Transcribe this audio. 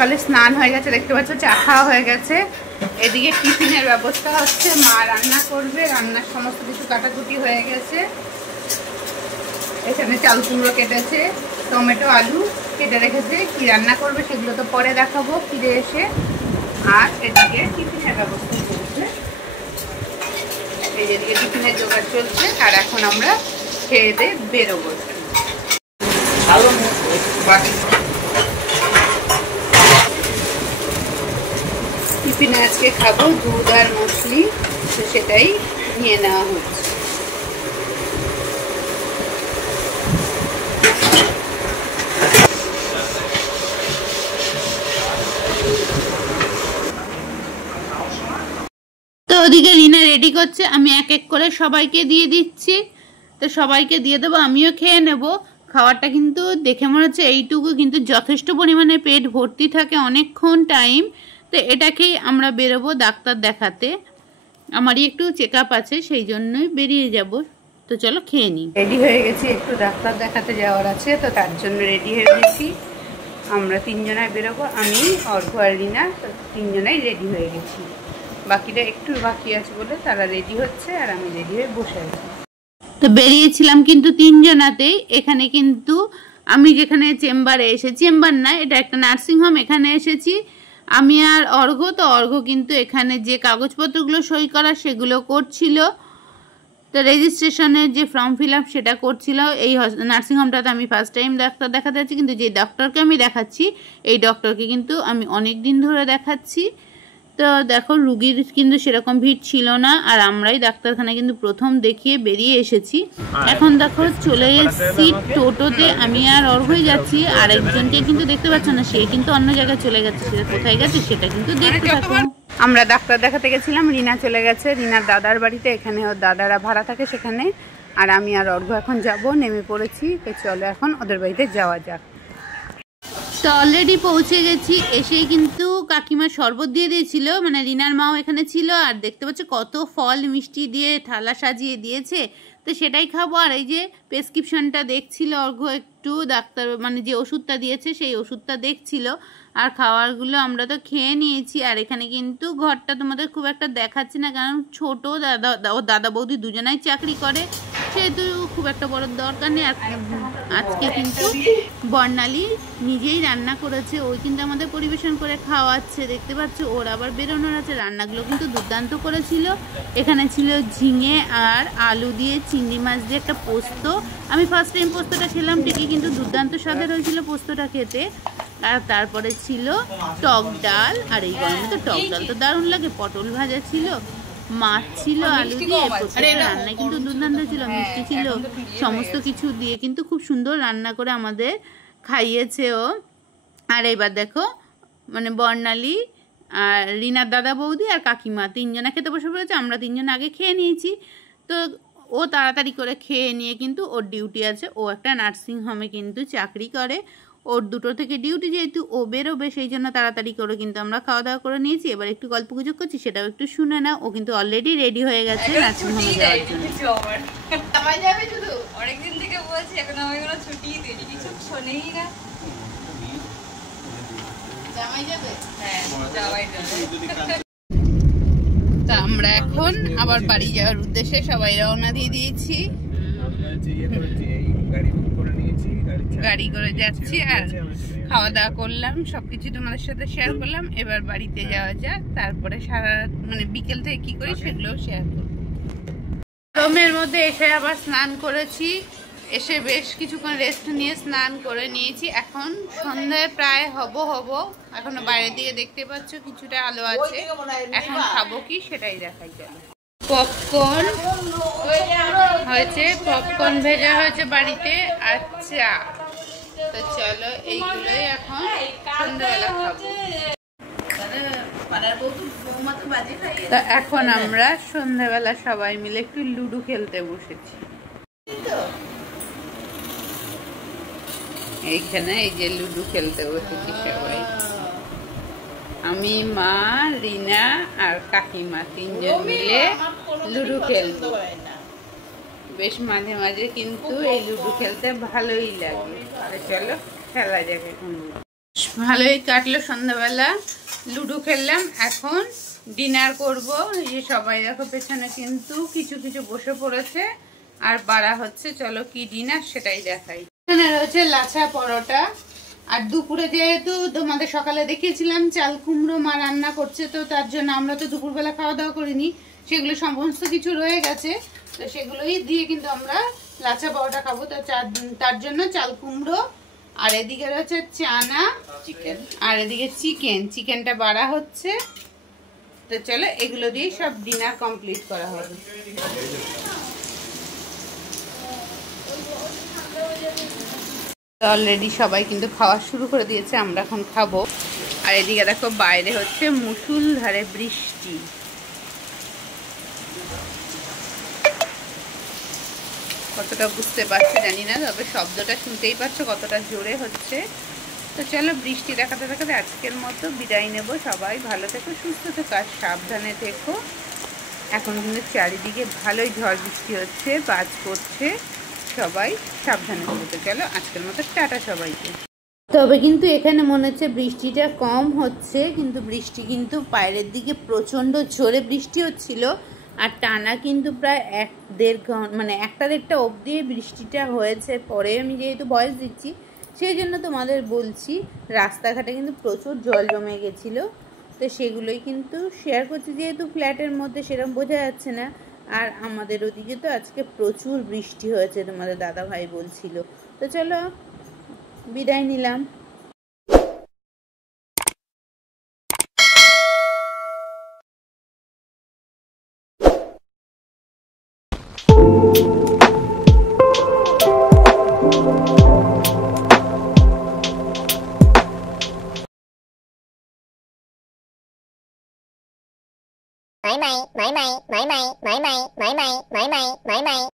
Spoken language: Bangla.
সকালে স্নান হয়ে গেছে, দেখতে পাচ্ছ চা খাওয়া হয়ে গেছে। এদিকে টিফিনের ব্যবস্থা হচ্ছে, মা রান্না করবে, রান্নার সমস্ত কিছু কাটাকুটি হয়ে গেছে। এখানে চাল কুমড়ো কেটেছে, টমেটো আলু কেটে রেখেছে, কি রান্না করবে সেগুলো তো পরে দেখাবো ফিরে এসে। আর এদিকে টিফিনের ব্যবস্থা চলছে, এদিকে টিফিনের জোগাড় চলছে। আর এখন আমরা খেয়ে দিয়ে বেরোবো। টিফিনে আজকে খাবো দুধ আর মুসলি, তো সেটাই নিয়ে নেওয়া হচ্ছে। তো ওদিকে রিনা রেডি করছে, আমি এক এক করে সবাইকে দিয়ে দিচ্ছি। তো সবাইকে দিয়ে দেবো, আমিও খেয়ে নেব। খাবারটা কিন্তু দেখে মনে হচ্ছে এইটুকু, কিন্তু যথেষ্ট পরিমাণে পেট ভর্তি থাকে অনেকক্ষণ টাইম। তো এটাকেই আমরা বেরোবো ডাক্তার দেখাতে, আমারই একটু চেক আপ আছে, সেই জন্যই বেরিয়ে যাব। তো চলো খেয়ে নিই। রেডি হয়ে গেছি, একটু ডাক্তার দেখাতে যাওয়ার আছে, তো তার জন্য রেডি হয়ে গেছি। আমরা তিনজনায় বেরোবো, আমি, অর্ঘ্য আর রিনা, তিনজনাই রেডি হয়ে গেছি। বাকিটা একটু বাকি আছে বলে তারা রেডি হচ্ছে, আর আমি রেডি হয়ে বসে আছি। তো বেরিয়েছিলাম কিন্তু তিনজনাতেই। এখানে কিন্তু আমি যেখানে চেম্বারে এসেছি, চেম্বার না, এটা একটা নার্সিংহোম, এখানে এসেছি আমি আর অর্ঘ্য। তো অর্ঘ্য কিন্তু এখানে যে কাগজপত্রগুলো সই করা সেগুলো করছিল, তো রেজিস্ট্রেশনের যে ফর্ম ফিল আপ সেটা করছিল। এই নার্সিংহোমটাতে আমি ফার্স্ট টাইম ডাক্তার দেখাতে যাচ্ছি, কিন্তু যে ডক্টরকে আমি দেখাচ্ছি এই ডক্টরকে কিন্তু আমি অনেক দিন ধরে দেখাচ্ছি। তো দেখো রুগীর কিন্তু সেরকম ভিড় ছিল না, আর আমরাই ডাক্তারখানা কিন্তু প্রথম দেখিয়ে বেরিয়ে এসেছি। এখন দেখো চলে এসেছি টোটোতে, আমি আর অর্ঘ্যই যাচ্ছি। আরেকজনকে কিন্তু দেখতে পাচ্ছ না, সে কিন্তু অন্য জায়গায় চলে গেছে, সেটা কোথায় গেছে সেটা কিন্তু দেখতে থাকো। আমরা ডাক্তার দেখাতে গেছিলাম, রিনা চলে গেছে রিনার দাদার বাড়িতে, এখানে ওর দাদারা ভাড়া থাকে সেখানে। আর আমি আর অর্ঘ্য এখন যাব, নেমে পড়েছি। তো চলো এখন ওদের বাড়িতে যাওয়া যাক। তো অলরেডি পৌঁছে গেছি, এসেই কিন্তু কাকিমা শরবত দিয়ে দিয়েছিল, মানে রিনার মাও এখানে ছিল। আর দেখতে পাচ্ছ কত ফল মিষ্টি দিয়ে থালা সাজিয়ে দিয়েছে, তো সেটাই খাবো। আর এই যে প্রেসক্রিপশনটা দেখছিল অর্ঘ্য, একটু ডাক্তার মানে যে ওষুধটা দিয়েছে সেই ওষুধটা দেখছিল। আর খাবারগুলো আমরা তো খেয়ে নিয়েছি। আর এখানে কিন্তু ঘরটা তোমাদের খুব একটা দেখাচ্ছি না, কারণ ছোট দাদা বৌদি দুজনাই চাকরি করে, সেহেতু খুব একটা বড় দরকার নেই। আর আজকে কিন্তু বর্ণালী নিজেই রান্না করেছে, ওই কিন্তু আমাদের পরিবেশন করে খাওয়াচ্ছে, দেখতে পাচ্ছ। ওর আবার বেরোনোর আছে, রান্নাগুলো কিন্তু দুর্দান্ত করেছিল। এখানে ছিল ঝিঙে আর আলু দিয়ে চিংড়ি মাছ দিয়ে একটা পোস্ত। আমি ফার্স্ট টাইম পোস্তটা খেলাম ঠিকই, কিন্তু দুর্দান্ত স্বাদের হয়েছিল পোস্তটা খেতে। আর তারপরে ছিল টক ডাল, আর এই গরমে তো টক ডাল তো দারুণ লাগে। পটল ভাজা ছিল, মাছ ছিল আলু দিয়ে, প্রত্যেকটা রান্না কিন্তু দুর্দান্ত ছিল, মিষ্টি ছিল, সমস্ত কিছু দিয়ে কিন্তু খুব সুন্দর রান্না করে আমাদের খাইয়েছে ও। আর এবার দেখো মানে বর্ণালী আর রিনার দাদা বৌদি আর কাকিমা তিনজনা খেতে বসে পড়েছে, আমরা তিনজন আগে খেয়ে নিয়েছি। তো ও তাড়াতাড়ি করে খেয়ে নিয়ে কিন্তু ওর ডিউটি আছে, ও একটা নার্সিংহোমে কিন্তু চাকরি করে, ওর 2টো থেকে ডিউটি, যেহেতু ও বেরোবে সেই জন্য তাড়াতাড়ি করে কিন্তু আমরা খাওয়া দাওয়া করে নিয়েছি। এবার একটু গল্প গুজব করছি, সেটাও একটু শুনে না। ও কিন্তু অলরেডি রেডি হয়ে গেছে নার্সিংহোমে যাওয়ার জন্য। অনেকদিন থেকে বলছি, এখন আমি কোনো ছুটি দিইনি, কিছু শোনেই না। জামাই যাবে? হ্যাঁ, জামাই যাবে। তা আমরা এখন আবার বাড়ি যাওয়ার উদ্দেশ্যে সবাই রওনা দিয়ে দিয়েছি, গাড়ি করে যাচ্ছি। আর খাওয়া দাওয়া করলাম, সবকিছু তোমাদের সাথে শেয়ার করলাম। এবার বাড়িতে যাওয়া যাক, তারপরে সারা মানে বিকেল থেকে কি করি সেগুলো শেয়ার করব। গরমের মধ্যে এসে আবার স্নান করেছি, এসে বেশ কিছুক্ষণ রেস্ট নিয়ে স্নান করে নিয়েছি। এখন সন্ধ্যায় প্রায় হব এখনো বাইরের দিকে দেখতে পাচ্ছ কিছুটা আলো আছে। এখন খাবো কি সেটাই দেখাই চলো। পপকর্ন হয়েছে, পপকর্ন ভেজা হয়েছে বাড়িতে, আর চা। তো চলো এইগুলোই এখন সন্ধ্যাবেলা খাবো। তো এখন আমরা সন্ধ্যাবেলা সবাই মিলে একটু লুডো খেলতে বসেছি। এইখানে এই যে লুডো খেলতে বসেছি সবাই, আমি, মা, রিনা আর কাকিমা তিনজন মিলে লুডো খেলবো। বেশ মাঝে মাঝে কিন্তু এই লুডো খেলতে ভালোই লাগে। চলো খেলা যাবে। ভালোই কাটলো সন্ধ্যাবেলা, লুডো খেললাম, এখন ডিনার করব। এই যে সবাই দেখো পেছনে কিন্তু কিছু কিছু বসে পড়েছে আর বাড়া হচ্ছে। চলো কি ডিনার সেটাই দেখাই। এখানে রয়েছে লাচা পরোটা, আর দুপুরে যেহেতু তোমাদের সকালে দেখিয়েছিলাম চাল কুমড়ো মা রান্না করছে, তো তার জন্য আমরা তো দুপুরবেলা খাওয়া দাওয়া করিনি, সেগুলো সমস্ত কিছু রয়ে গেছে, তো সেগুলোই দিয়ে কিন্তু আমরা লাচা পরোটা খাবো। তো তার জন্য চাল কুমড়ো, আর এদিকে রয়েছে চানা চিকেন, আর এদিকে চিকেনটা বাড়া হচ্ছে। তো চলো এগুলো দিয়ে সব ডিনার কমপ্লিট করা হবে। অলরেডি সবাই কিন্তু খাওয়া শুরু করে দিয়েছে, আমরা এখন খাবো। আর এদিকে দেখো বাইরে হচ্ছে মুষলধারে বৃষ্টি। কতটা বুঝতে পারছো জানি না, তবে শব্দটা শুনতেই পাচ্ছো কতটা জোরে হচ্ছে। তো চলো বৃষ্টি দেখাতে দেখাতে আজকের মতো বিদায় নেব। সবাই ভালো থেকো, সুস্থ থেকো আর সাবধানে থেকো। এখন কিন্তু চারিদিকে ভালোই ঝড় বৃষ্টি হচ্ছে, বাজ পড়ছে, সবাই সাবধানে থাকতে। চলো আজকের মতো টাটা সবাইকে। তবে কিন্তু এখানে মনে হচ্ছে বৃষ্টিটা কম হচ্ছে, কিন্তু বৃষ্টি কিন্তু বাইরের দিকে প্রচণ্ড জোরে বৃষ্টি হচ্ছিল, আর টানা কিন্তু প্রায় 1-1.5 ঘন্টা, মানে 1টা-1.5টা অবধি বৃষ্টিটা হয়েছে। পরে আমি যেহেতু ভয়েস দিচ্ছি সেই জন্য তোমাদের বলছি, রাস্তাঘাটে কিন্তু প্রচুর জল জমে গেছিলো, তো সেগুলোই কিন্তু শেয়ার করছি, যেহেতু ফ্ল্যাটের মধ্যে সেরকম বোঝা যাচ্ছে না। আর আমাদের ওদিকে তো আজকে প্রচুর বৃষ্টি হয়েছে, তোমাদের দাদা ভাই বলছিল। তো চলো বিদায় নিলাম। Mãi mày, mãi mày, mãi mày, mãi mày, mãi mày, mãi mày, mãi mày.